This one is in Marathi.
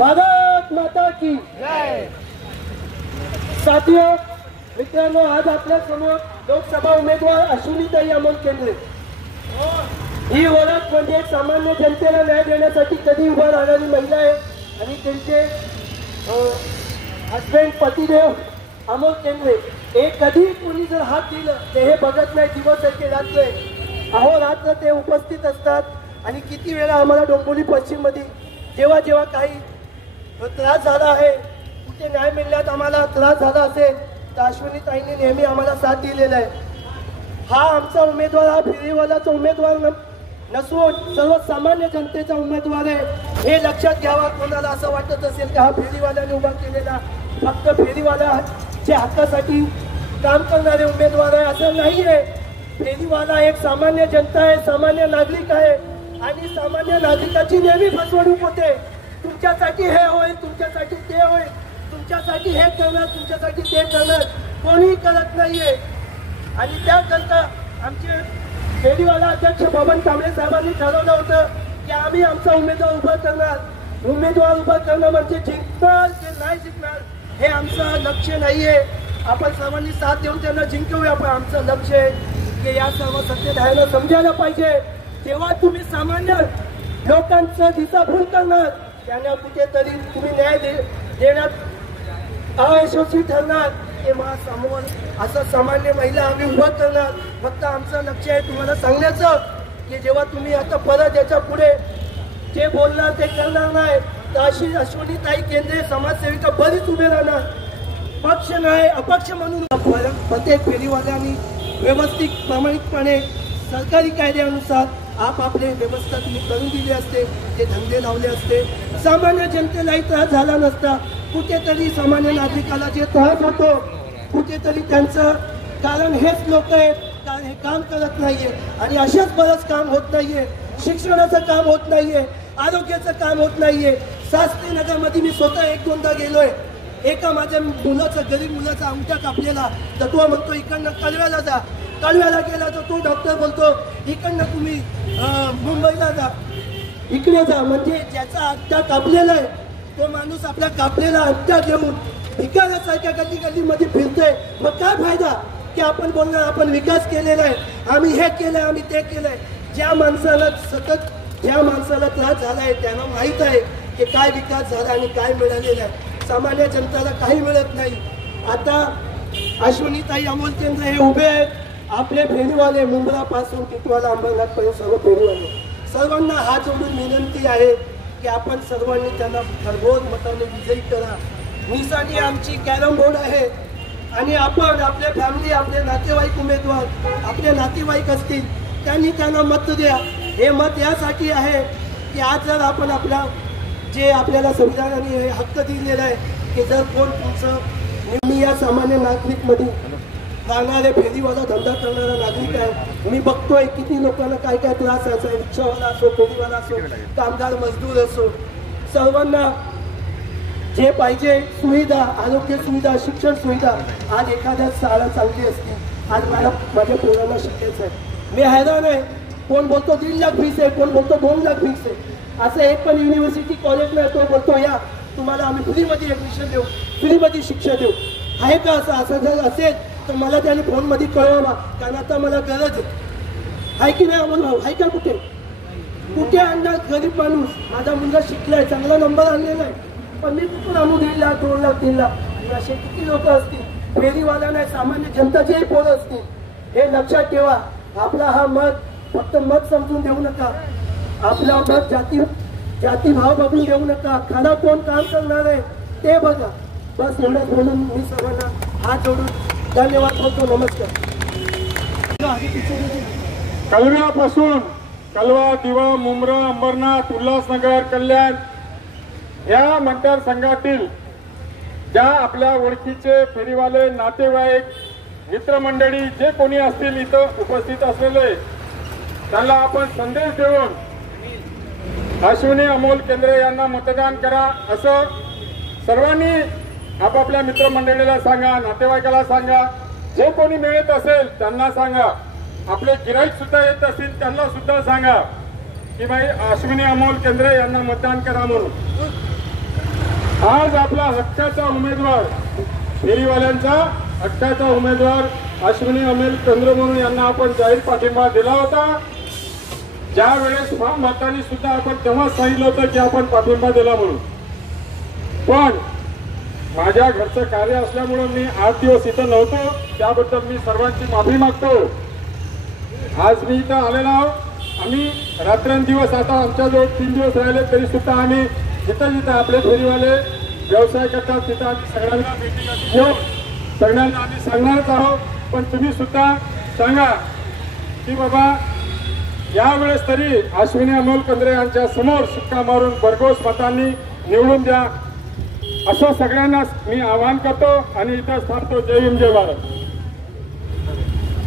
भारत माता की जय। साथियों मित्रांनो, आज आपल्या समोर लोकसभा उमेदवार अश्विनीताई अमोल केंद्रे ही ओळख म्हणजे एक सामान्य जनतेला न्याय देण्यासाठी कधी उभा राहणारी महिला आहे आणि त्यांचे हस्बंड पतिदेव अमोल केंद्रे हे कधी कोणी जर हात दिलं ते हे बघत नाही, दिवस आहे की रात्र आहे, अहोरात्र ते उपस्थित असतात। आणि किती वेळा आम्हाला डोंबिवली पश्चिम मध्ये जेव्हा जेव्हा काही त्रास झाला आहे, कुठे न्याय मिळण्यात आम्हाला त्रास झाला असेल तर अश्विनीताईंनी नेहमी आम्हाला साथ दिलेला आहे। हा आमचा उमेदवार हा फेरीवालाचा उमेदवार नसून सर्वसामान्य जनतेचा उमेदवार आहे हे लक्षात घ्यावा। कोणाला असं वाटत असेल की हा फेरीवाल्याने उभा केलेला फक्त फेरीवाल्याच्या हक्कासाठी काम करणारे उमेदवार आहे, असं नाही आहे। फेरीवाला एक सामान्य जनता आहे, सामान्य नागरिक आहे आणि सामान्य नागरिकाची नेहमी फसवणूक होते। तुमच्यासाठी हे होईल, तुमच्यासाठी ते होईल, तुमच्यासाठी हे करणार, तुमच्यासाठी ते करणार, कोणी करत नाहीये। आणि त्याकरता आमचे फेरीवाला अध्यक्ष बबन कांबळे साहेबांनी ठरवलं होतं की आम्ही आमचा उमेदवार उभा करणार। उमेदवार उभा करणं म्हणजे जिंकणार की नाही जिंकणार हे आमचं लक्ष नाहीये। आपण सर्वांनी साथ देऊन त्यांना जिंकवूया, पण आमचं लक्ष आहे की या सर्व सत्तेधाऱ्यांना समजायला पाहिजे तेव्हा तुम्ही सामान्य लोकांचं दिशाभूल करणार त्यांना कुठेतरी तुम्ही न्याय देण्यात अयशस्वी ठरणार। हे समोर असं सामान्य महिला आम्ही उभा करणार। फक्त आमचं लक्ष आहे तुम्हाला सांगण्याचं की जेव्हा तुम्ही आता परत याच्या पुढे जे बोलणार ते करणार नाही तर अशी अश्विनीताई केंद्रे समाजसेविका बरीच उभे राहणार, पक्ष नाही अपक्ष म्हणून। प्रत्येक फेरीवाल्यांनी व्यवस्थित प्रामाणिकपणे सरकारी कायद्यानुसार आपापले व्यवस्था तुम्ही करून दिली असते, ते धंदे लावले असते, सामान्य जनतेलाही त्रास झाला नसता। कुठेतरी सामान्य नागरिकाला जे त्रास होतो कुठेतरी त्यांचं कारण हेच लोक आहेत, कारण हे काम करत नाहीये आणि अशाच बरंच काम होत नाहीये, शिक्षणाचं काम होत नाहीये, आरोग्याचं काम होत नाहीये। शास्त्रीनगरमध्ये मी स्वतः एक दोनदा गेलोय, एका माझ्या मुलाचा गरीब मुलाचा अंगठा कापलेला तर तो म्हणतो इकडनं कळव्याला जा, कळव्याला गेला तर तो डॉक्टर बोलतो इकडनं तुम्ही मुंबईला जा, इकडे जा। म्हणजे ज्याचा अंगठा कापलेला आहे तो माणूस आपला कापलेला अंगठा घेऊन भिकाऱ्यासारख्या गल्ली गल्लीमध्ये फिरतोय, मग काय फायदा की आपण बोलणार आपण विकास केलेला आहे, आम्ही हे केलंय, आम्ही ते केलंय। ज्या माणसाला ज्या माणसाला त्रास झाला आहे त्यांना माहीत आहे की काय विकास झाला आणि काय मिळालेलं आहे। सामान्य जनतेला काही मिळत नाही। आता अश्विनीताई अमोल केंद्रे हे उभे आहेत, आपले फेरीवाले मुंब्रापासून टिटवाला अंबरनाथपर्यंत सर्व फेरीवाले सर्वांना हात जोडून विनंती आहे की आपण सर्वांनी त्यांना भरघोस मताने विजयी करा। निशाणी आमची कॅरम बोर्ड आहे आणि आपण आपले फॅमिली आपले नातेवाईक उमेदवार आपले नातेवाईक असतील त्यांनी त्यांना मत द्या। हे मत यासाठी आहे की आज जर आपण आपला जे आपल्याला संविधानाने हे हक्क दिलेला आहे की जर कोण तुमचं मी या सामान्य नागरिक मध्ये राहणारे फेरीवाला धंदा करणारा नागरिक आहे, मी बघतोय किती लोकांना काय काय त्रास आहे, रिक्षावाला असो, फेरीवाला असो, कामगार मजदूर असो, सर्वांना जे पाहिजे सुविधा, आरोग्य सुविधा, शिक्षण सुविधा। आज एखाद्या शाळा चांगली असते, आज मला माझ्या पोरांना शिकायचं आहे, मी हैराण आहे, कोण बोलतो 1.5 लाख फीस आहे, कोण बोलतो 2 लाख फीस आहे। असं एक पण युनिव्हर्सिटी कॉलेज नाही तो बोलतो या तुम्हाला आम्ही फ्रीमध्ये ऍडमिशन देऊ, फ्रीमध्ये शिक्षण देऊ, आहे का असं? असं जर असेल तर मला त्याने फोनमध्ये कळवा, कारण आता मला गरज आहे की नाही अमोल भाऊ, आहे का? कुठे कुठे आणणार गरीब माणूस? माझा मुलगा शिकलाय, चांगला नंबर आणलेला आहे, पण मी कुठून आणू 1.5 लाख 2 लाख 3 लाख? आणि असे किती लोक असतील फेरीवाला नाही, सामान्य जनताचेही पोरं असतील। हे लक्षात ठेवा, आपला हा मत फक्त मत समजून देऊ नका, आपला मत जाती भाव बघून देऊ नका, खरा कोण काम करणार आहे ते बघा। बस एवढंच बोलून मी सर्वांना हात जोडून धन्यवाद बोलतो, नमस्कार। कलव्यापासून कलवा, दिवा, मुंब्रा, अंबरनाथ, उल्हासनगर, कल्याण या मतदारसंघातील ज्या आपल्या ओळखीचे फेरीवाले, नातेवाईक, मित्रमंडळी जे कोणी असतील इथं उपस्थित असलेले त्यांना आपण संदेश देऊन अश्विनी अमोल केंद्रे यांना मतदान करा असं सर्वांनी आपापल्या मित्रमंडळीला सांगा, नातेवाईकाला सांगा, जे कोणी मिळत असेल त्यांना सांगा, आपले गिराईक सुद्धा येत असतील त्यांना सुद्धा सांगा की भाई अश्विनी अमोल केंद्रे यांना मतदान करा म्हणून। आज आपला हक्काचा उमेदवार, फेरीवाल्यांचा हक्काचा उमेदवार अश्विनी अमोल चंद्रमोहन यांना आपण जाहीर पाठिंबा दिला होता. ज्या वेळेस फॉर्म भरताना सुद्धा आपण तेव्हाच सांगितलं होतं की आपण पाठिंबा दिला म्हणून. पण माझ्या घरचं कार्य असल्यामुळे मी 8 दिवस इथं नव्हतो, त्याबद्दल मी सर्वांची माफी मागतो. आज मी इथं आलेलो आहोत. आम्ही रात्रंदिवस आता आमच्याजवळ 3 दिवस राहिले तरी सुद्धा आम्ही जिथं जिथं आपले फेरीवाले व्यवसाय करतात तिथं आम्ही सगळ्यांना भेटी घेऊन सगळ्यांना आम्ही सांगणारच आहोत. पण तुम्ही सुद्धा सांगा की बाबा यावेळेस तरी अश्विनी अमोल कंद्रे यांच्या समोर शिक्का मारून भरघोस मतांनी निवडून द्या असं सगळ्यांना मी आवाहन करतो आणि इथं थांबतो. जय हिंद, जय भारत.